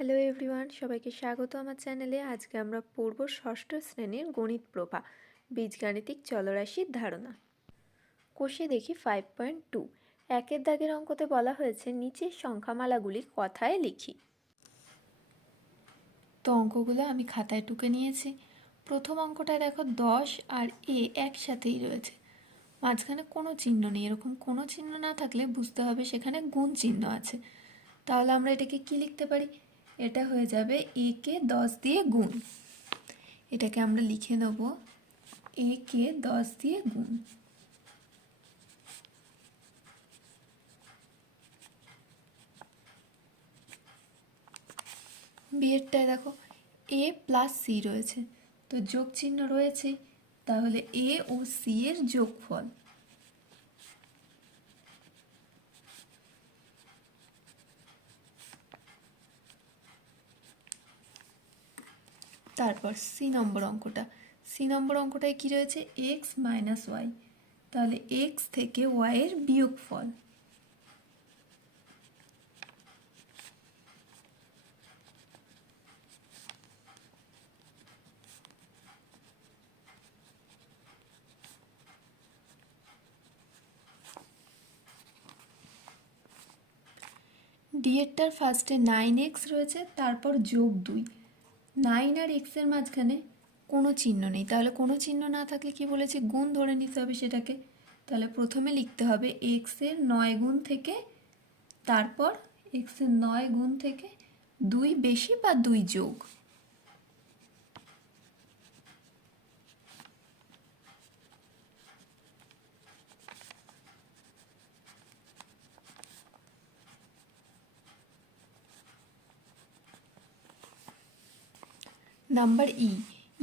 Hello everyone, সবাইকে স্বাগত আমার চ্যানেলে। আজকে আমরা পড়ব ষষ্ঠ শ্রেণীর গণিত প্রভা বীজগাণিতিক চলরাশির ধারণা। কোষে দেখি 5.2 একের দাগের অঙ্কতে বলা হয়েছে নিচের সংখ্যামালাগুলি কথায় লিখি। তো অঙ্কগুলো আমি খাতায় টুকে নিয়েছি। প্রথম অঙ্কটায় দেখো 10 আর এ একসাথেই রয়েছে, মাঝখানে কোনো চিহ্ন নেই। এরকম কোনো চিহ্ন না থাকলে বুঝতে হবে সেখানে গুণ চিহ্ন আছে। তাহলে আমরা এটাকে কি লিখতে পারি? এটা হয়ে যাবে এ কে 10 দিয়ে গুণ। এটাকে আমরা লিখে নেব এ কে 10 দিয়ে গুণ। বিয়েরটায় দেখো এ প্লাস সি রয়েছে, তো যোগ চিহ্ন রয়েছে, তাহলে এ ও সি এর যোগফল। তারপর সি নম্বর অঙ্কটায় কি রয়েছে? এক্স মাইনাস ওয়াই, তাহলে এক্স থেকে ওয়াই এর বিয়োগফল। ডি এরটার ফার্স্টে 9x রয়েছে, তারপর যোগ 2। 9 আর এক্সের মাঝখানে কোনো চিহ্ন নেই, তাহলে কোনো চিহ্ন না থাকলে কি বলেছে? গুণ ধরে নিতে হবে সেটাকে। তাহলে প্রথমে লিখতে হবে এক্সের 9 গুণ থেকে, তারপর এক্সের 9 গুণ থেকে 2 বেশি বা 2 যোগ। নাম্বার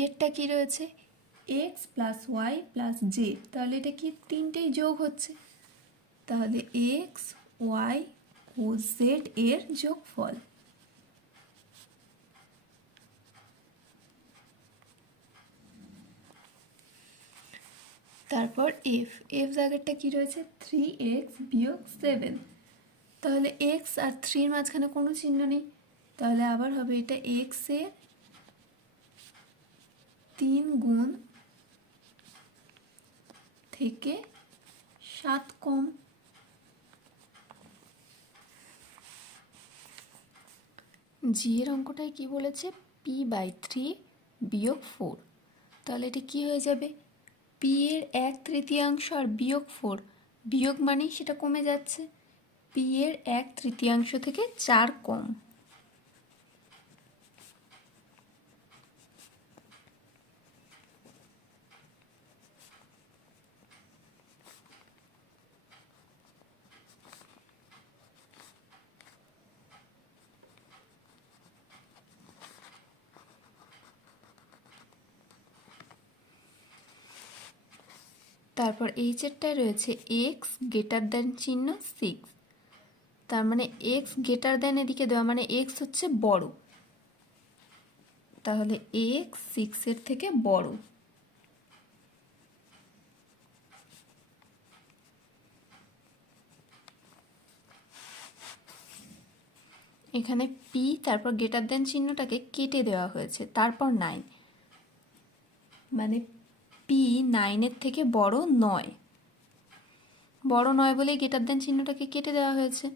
এরটা কি রয়েছে? X plus y plus z, তাহলে এটা কি তিনটেই যোগ হচ্ছে, তাহলে এক্স ওয়াই ও জেড এর যোগফল। তারপর এফ জায়গাটা কি রয়েছে? 3x বিয়োগ 7, তাহলে এক্স আর 3-র মাঝখানে কোনো চিহ্ন নেই, তাহলে আবার হবে এটা এক্স এর 3 গুণ থেকে 7 কম। জি এর অঙ্কটায় কি বলেছে? p/3 বিয়োগ 4, তাহলে এটা কি হয়ে যাবে? পি এর 1/3 আর বিয়োগ 4, বিয়োগ মানেই সেটা কমে যাচ্ছে, পি এর 1/3 থেকে 4 কম। তারপর এইচেরটায় রয়েছে এক্স গ্রেটার দ্যান চিহ্ন 6, তার মানে এক্স গ্রেটার দ্যান এদিকে দেওয়া মানে এক্স হচ্ছে বড়, তাহলে এক্স 6-এর থেকে বড়। এখানে পি তারপর গ্রেটার দ্যান চিহ্নটাকে কেটে দেওয়া হয়েছে, তারপর 9, মানে পি 9-এর থেকে বড় নয়, বড় নয় বলেই গ্রেটার দ্যান চিহ্নটাকে কেটে দেওয়া হয়েছে।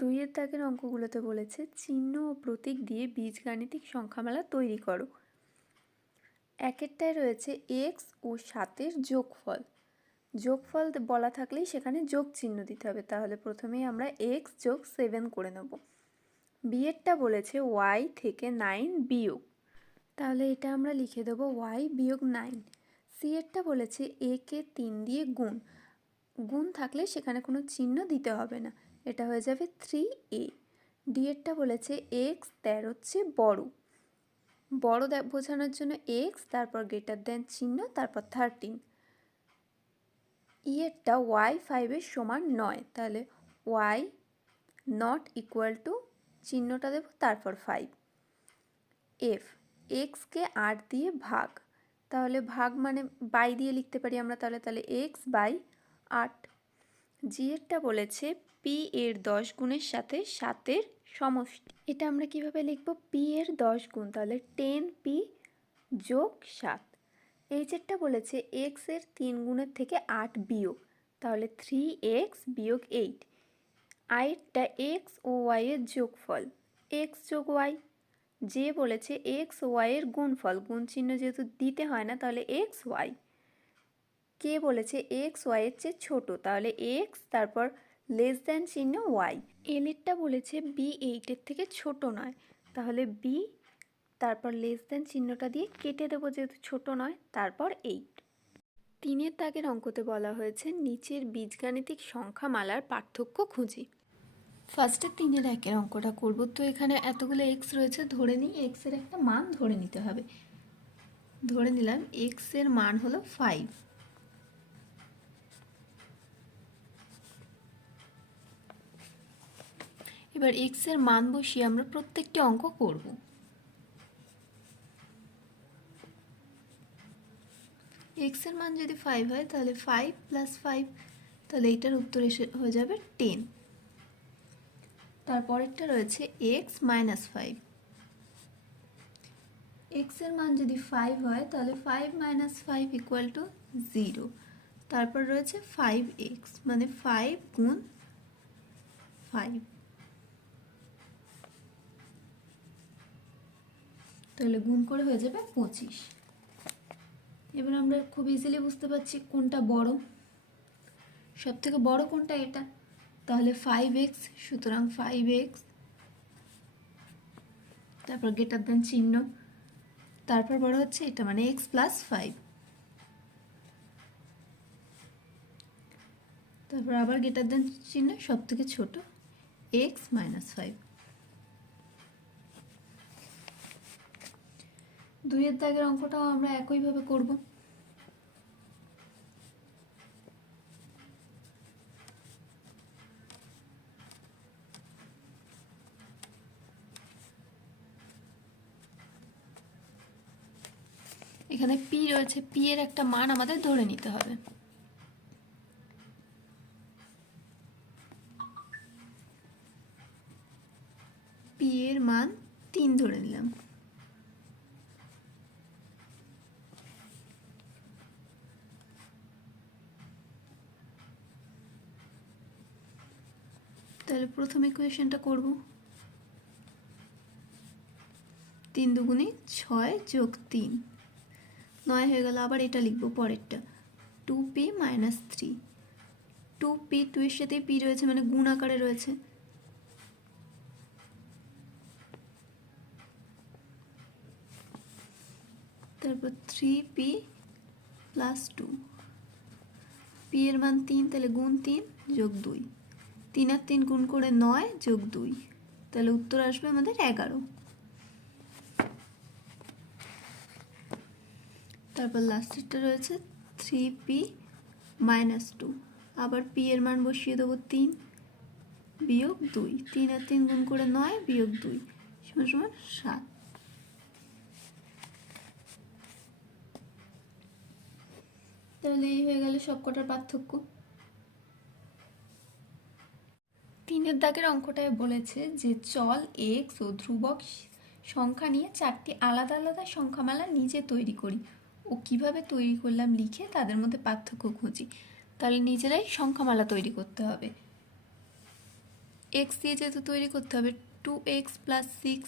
দুইয়ের দাগের অঙ্কগুলোতে বলেছে চিহ্ন ও প্রতীক দিয়ে বীজগাণিতিক সংখ্যামালা তৈরি করো। একেরটায় রয়েছে এক্স ও 7-এর যোগফল। যোগফল বলা থাকলেই সেখানে যোগ চিহ্ন দিতে হবে, তাহলে প্রথমেই আমরা এক্স যোগ 7 করে নেব। বিয়েরটা বলেছে ওয়াই থেকে 9 বিয়োগ, তাহলে এটা আমরা লিখে দেবো ওয়াই বিয়োগ 9। সি এরটা বলেছে এ কে 3 দিয়ে গুণ, গুণ থাকলে সেখানে কোনো চিহ্ন দিতে হবে না, এটা হয়ে যাবে 3a। ডি এরটা বলেছে এক্স 13 চেয়ে বড়, বড় বোঝানোর জন্য এক্স তারপর গ্রেটার দ্যান চিহ্ন তারপর 13। এরটা ওয়াই 5-এর সমান নয়, তাহলে ওয়াই নট ইকুয়াল টু চিহ্নটা দেব তারপর 5। এক্সকে 8 দিয়ে ভাগ, তাহলে ভাগ মানে বাই দিয়ে লিখতে পারি আমরা, তাহলে এক্স বাই 8। জি এরটা বলেছে পি এর 10 গুণের সাথে 7-এর সমষ্টি। এটা আমরা কিভাবে লিখব? পি এর 10 গুণ, তাহলে 10p যোগ 7। এইচেরটা বলেছে এক্স এর 3 গুণের থেকে 8 বিয়োগ, তাহলে 3x বিয়োগ 8। আইয়েরটা এক্স ও ওয়াই এর যোগফল, এক্স যোগ ওয়াই। যে বলেছে এক্স ওয়াই এর গুণফল, গুণ চিহ্ন যেহেতু দিতে হয় না তাহলে এক্স ওয়াই। কে বলেছে এক্স ওয়াই এর চেয়ে ছোট, তাহলে এক্স তারপর লেস দ্যান চিহ্ন ওয়াই। এলেরটা বলেছে বি 8-এর থেকে ছোট নয়, তাহলে বি তারপর লেস দ্যান চিহ্নটা দিয়ে কেটে দেবো যেহেতু ছোট নয়, তারপর 8। 3-এর দাগের অঙ্কতে বলা হয়েছে নিচের বীজগাণিতিক সংখ্যামালার পার্থক্য খুঁজি। ফার্স্টে 3-এর 1-এর অঙ্কটা করব। তো এখানে এতগুলো এক্স রয়েছে, ধরে নিই এক্সের একটা মান ধরে নিতে হবে। ধরে নিলাম এক্সের মান হলো 5। এবার এক্সের মান বসিয়ে আমরা প্রত্যেকটি অঙ্ক করব। এক্সের মান যদি 5 হয় তাহলে 5 + 5, তাহলে এটার উত্তর হয়ে যাবে 10। তারপরেরটা রয়েছে এক্স মাইনাস 5। এক্সের মান যদি 5 হয় তাহলে 5 - 5 = 0। তারপর রয়েছে 5x, মানে 5 গুণ 5, তাহলে গুণ করে হয়ে যাবে 25। এবার আমরা খুব ইজিলি বুঝতে পারছি কোনটা বড়, সব থেকে বড় কোনটা এটা, তাহলে 5x, সুতরাং 5x, তারপর গ্রেটার দ্যান চিহ্ন, তারপর বড় হচ্ছে এটা মানে x + 5, তারপর আবার গ্রেটার দ্যান চিহ্ন, সব থেকে ছোট x - 5। 2-এর দাগের অঙ্কটাও আমরা একইভাবে করব। এখানে পি রয়েছে, পি এর একটা মান আমাদের ধরে নিতে হবে। পি এর মান 3 ধরে নিলাম। তাহলে প্রথম ইকুয়েশনটা করব। 3 × 2 = 6 + 3, 9 হয়ে গেল। আবার এটা লিখবো পরেরটা, 2p - 3। 2p, 2 এর সাথে p রয়েছে মানে গুণ আকারে রয়েছে, তারপর 3p + 2। p এর মান 3, তাহলে গুণ 3 যোগ 2, 3 আর 3 গুণ করে 9 যোগ 2, তাহলে উত্তর আসবে আমাদের 11। তারপর লাস্টেরটা রয়েছে 3p - 2। আবার p এর মান বসিয়ে দেবো 3 বিয়োগ 2, 3 আর 3 গুণ করে 9 বিয়োগ 2 = 7। তাহলে এই হয়ে গেল সবকটার পার্থক্য। 3-এর দাগের অঙ্কটায় বলেছে যে চল এক্স ও ধ্রুবক সংখ্যা নিয়ে 4টি আলাদা আলাদা সংখ্যামালা নিজে তৈরি করি ও কিভাবে তৈরি করলাম লিখে তাদের মধ্যে পার্থক্য খুঁজি। তাহলে নিজেরাই সংখ্যামালা তৈরি করতে হবে। এক্স দিয়ে যেহেতু তৈরি করতে হবে, 2x + 6।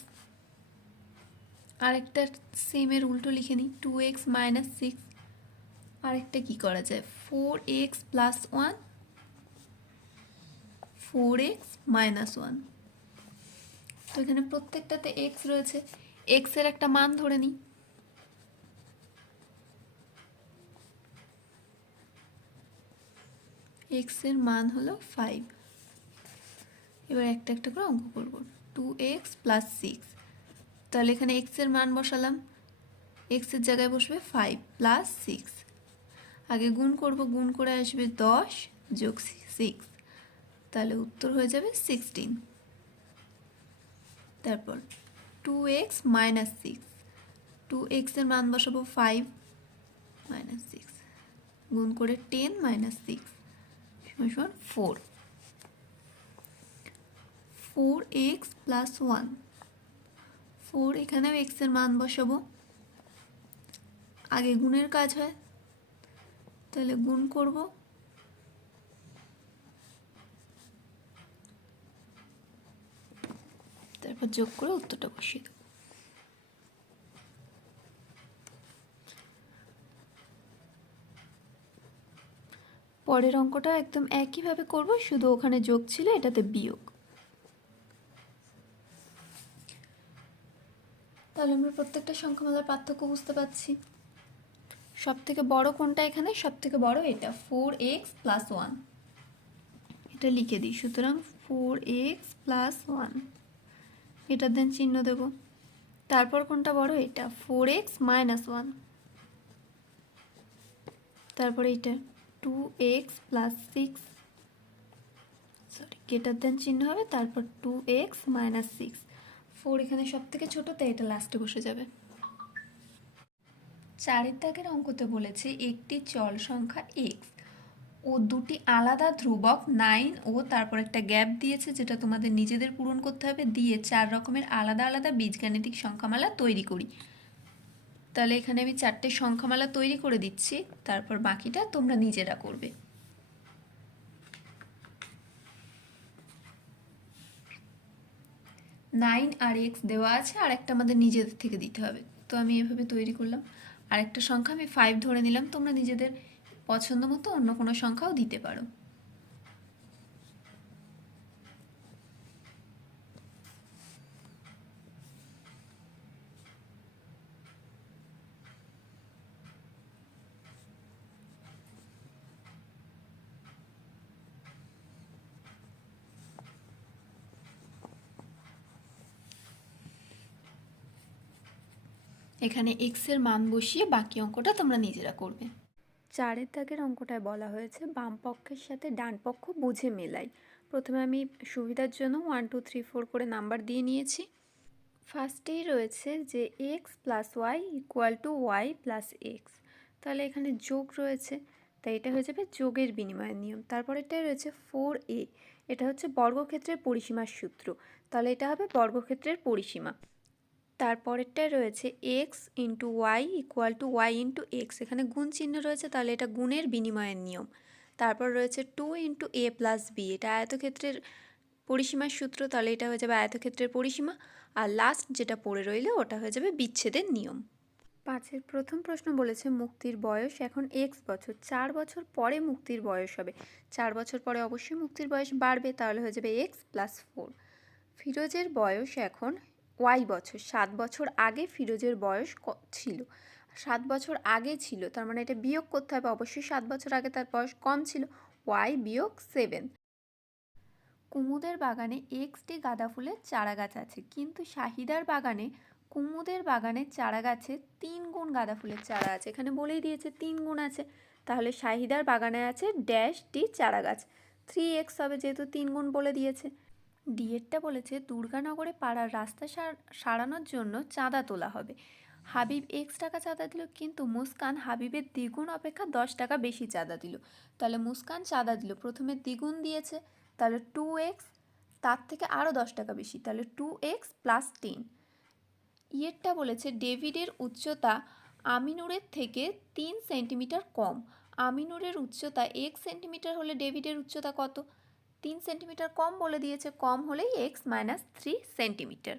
আরেকটা সেমের উল্টো লিখে নিই, 2x - 6। আরেকটা কি করা যায়, 4x + 1, 4x - 1। তো এখানে প্রত্যেকটাতে x রয়েছে, x এর একটা মান ধরে নিই। x এর মান হলো 5। এবার একটা একটা করে অঙ্ক করব। 2x + 6, তাহলে এখানে x এর মান বসালাম, x এর জায়গায় বসবে 5 + 6। আগে গুণ করব, গুণ করে আসবে 10 যোগ 6, তাহলে উত্তর হয়ে যাবে 16। তারপর 2x - 6, 2x এর মান বসাবো 5 - 6, গুণ করে 10 - 6, সমান সমান 4। 4x প্লাস 1, 4 এখানেও এক্সের মান বসাবো, আগে গুণের কাজ হয়, তাহলে গুণ করব, তারপর যোগ করে উত্তরটা বসিয়ে দেবো। পরের অঙ্কটা একদম একইভাবে করব, শুধু ওখানে যোগ ছিল, এটাতে বিয়োগ। তাহলে আমরা প্রত্যেকটা সংখ্যামালার পার্থক্য বুঝতে পারছি। সব থেকে বড় কোনটা এখানে? সব থেকে বড় এটা, 4x প্লাস 1, এটা লিখে দিই। সুতরাং 4x প্লাস 1, এটার দেন চিহ্ন দেব। তারপর কোনটা বড়? এটা, 4x মাইনাস 1। তারপরে এটা 2x প্লাস 6, সরি, এটার দেন চিহ্ন হবে। তারপর 2x মাইনাস 6, 4 এখানে সব থেকে ছোটো, তাই এটা লাস্টে বসে যাবে। 4 দাগের অঙ্কতে বলেছে একটি চল সংখ্যা x ও দুটি আলাদা ধ্রুবক 9 ও তারপর একটা গ্যাপ দিয়েছে, যেটা তোমাদের নিজেদের পূরণ করতে হবে, দিয়ে 4 রকমের আলাদা আলাদা বীজগাণিতিক সংখ্যামালা তৈরি করি। তাহলে এখানে আমি 4টে সংখ্যামালা তৈরি করে দিচ্ছি, তারপর বাকিটা তোমরা নিজেরা করবে। 9 আর x দেওয়া আছে, আর একটা আমাদের নিজেদের থেকে দিতে হবে, তো আমি এভাবে তৈরি করলাম। আর একটা সংখ্যা আমি 5 ধরে নিলাম, তোমরা নিজেদের পছন্দ মতো অন্য কোনো সংখ্যাও দিতে পারো। এখানে x এর মান বসিয়ে বাকি অঙ্কটা তোমরা নিজেরা করবে। 4 দাগের অঙ্কটায় বলা হয়েছে বাম পক্ষের সাথে ডান পক্ষ বুঝে মেলাই। প্রথমে আমি সুবিধার জন্য 1 2 3 4 করে নাম্বার দিয়ে নিয়েছি। ফার্স্টেই রয়েছে যে x plus y equal to y plus x, তাহলে এখানে যোগ রয়েছে, তাই এটা হয়ে যাবে যোগের বিনিময়ের নিয়ম। তারপরেরটাই রয়েছে 4a, এটা হচ্ছে বর্গক্ষেত্রের পরিসীমার সূত্র, তাহলে এটা হবে বর্গক্ষেত্রের পরিসীমা। তারপরেরটায় রয়েছে x into y equal to y into x, এখানে গুণ চিহ্ন রয়েছে, তাহলে এটা গুণের বিনিময়ের নিয়ম। তারপর রয়েছে 2 ইন্টু এ প্লাস বি, এটা আয়তক্ষেত্রের পরিসীমার সূত্র, তাহলে এটা হয়ে যাবে আয়তক্ষেত্রের পরিসীমা। আর লাস্ট যেটা পড়ে রইলে ওটা হয়ে যাবে বিচ্ছেদের নিয়ম। 5-এর প্রথম প্রশ্ন বলেছে মুক্তির বয়স এখন এক্স বছর, 4 বছর পরে মুক্তির বয়স হবে। 4 বছর পরে অবশ্যই মুক্তির বয়স বাড়বে, তাহলে হয়ে যাবে এক্স প্লাস 4। ফিরোজের বয়স এখন ওয়াই বছর, 7 বছর আগে ফিরোজের বয়স ছিল, 7 বছর আগে ছিল, তার মানে এটা বিয়োগ করতে হবে, অবশ্যই 7 বছর আগে তার বয়স কম ছিল, ওয়াই বিয়োগ 7। কুমুদের বাগানে এক্সটি গাঁদা ফুলের চারা গাছ আছে, কিন্তু শাহিদার বাগানে কুমুদের বাগানের চারা গাছে 3 গুণ গাঁদা ফুলের চারা আছে, এখানে বলেই দিয়েছে 3 গুণ আছে, তাহলে শাহিদার বাগানে আছে ড্যাশটি চারা গাছ, 3x হবে যেহেতু 3 গুণ বলে দিয়েছে। ডিএডটা বলেছে দুর্গানগরে পাড়ার রাস্তা সারানোর জন্য চাঁদা তোলা হবে। হাবিব x টাকা চাঁদা দিল, কিন্তু মুস্কান হাবিবের দ্বিগুণ অপেক্ষা 10 টাকা বেশি চাঁদা দিল, তাহলে মুস্কান চাঁদা দিল, প্রথমে দ্বিগুণ দিয়েছে, তাহলে 2x, তার থেকে আরও 10 টাকা বেশি, তাহলে 2x প্লাস 10। ইয়েরটা বলেছে ডেভিডের উচ্চতা আমিনুরের থেকে 3 সেন্টিমিটার কম, আমিনুরের উচ্চতা 1 সেন্টিমিটার হলে ডেভিডের উচ্চতা কত? 3 সেন্টিমিটার কম বলে দিয়েছে, কম হলেই x মাইনাস 3 সেন্টিমিটার।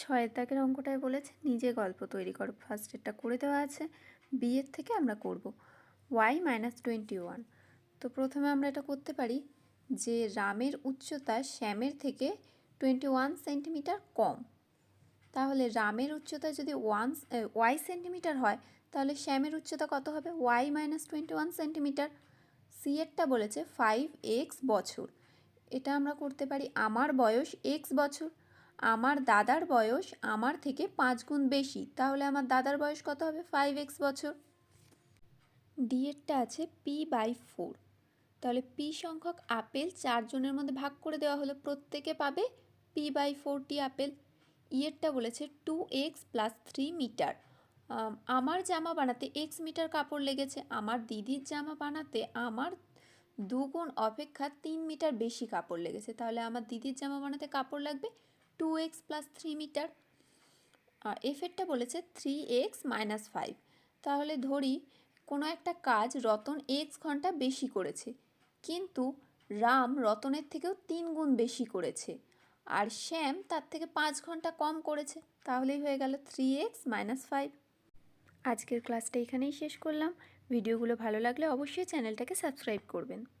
6 দাগের অঙ্কটায় বলেছে নিজে গল্প তৈরি করো, ফার্স্ট এটা করে দেওয়া আছে, বি এর থেকে আমরা করব y মাইনাস 21। তো প্রথমে আমরা এটা করতে পারি যে রামের উচ্চতা শ্যামের থেকে 21 সেন্টিমিটার কম, তাহলে রামের উচ্চতা যদি ওয়াই সেন্টিমিটার হয়, তাহলে শ্যামের উচ্চতা কত হবে? Y minus 21 centimetre. সি এরটা বলেছে 5x বছর, এটা আমরা করতে পারি আমার বয়স x বছর, আমার দাদার বয়স আমার থেকে 5 গুণ বেশি, তাহলে আমার দাদার বয়স কত হবে? 5x বছর। ডি এরটা আছে p/4, তাহলে p সংখ্যক আপেল 4 জনের মধ্যে ভাগ করে দেওয়া হলো, প্রত্যেকে পাবে p/4টি আপেল। ইয়েরটা বলেছে 2x প্লাস 3 মিটার, আমার জামা বানাতে x মিটার কাপড় লেগেছে, আমার দিদির জামা বানাতে আমার 2 গুণ অপেক্ষা 3 মিটার বেশি কাপড় লেগেছে, তাহলে আমার দিদির জামা বানাতে কাপড় লাগবে 2x + 3 মিটার। আর এফেরটা বলেছে 3x - 5। তাহলে ধরি কোনো একটা কাজ রতন x ঘন্টা বেশি করেছে, কিন্তু রাম রতনের থেকেও 3 গুণ বেশি করেছে, আর শ্যাম তার থেকে 5 ঘন্টা কম করেছে, তাহলেই হয়ে গেল 3x - 5। আজকের ক্লাসটা এখানেই শেষ করলাম। ভিডিওগুলো ভালো লাগলে অবশ্যই চ্যানেলটাকে সাবস্ক্রাইব করবেন।